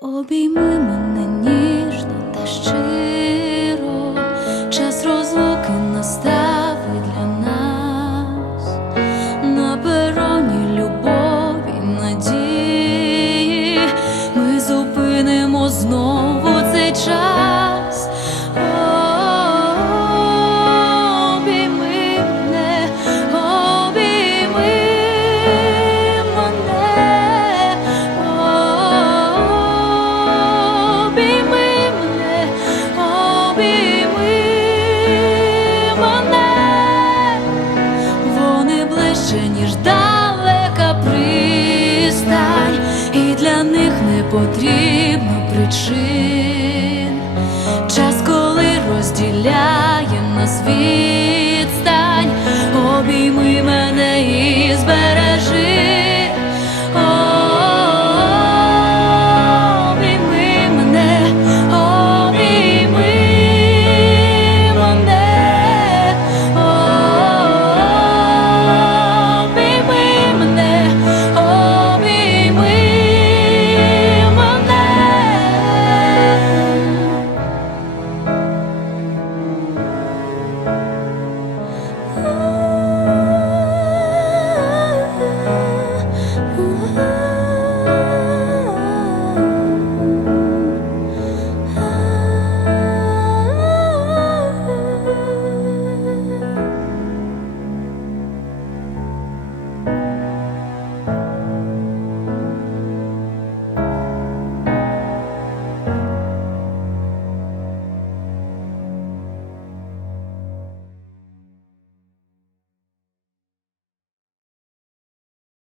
O be limanım потрібно причин, час, коли розділяє нас світ. Ooh.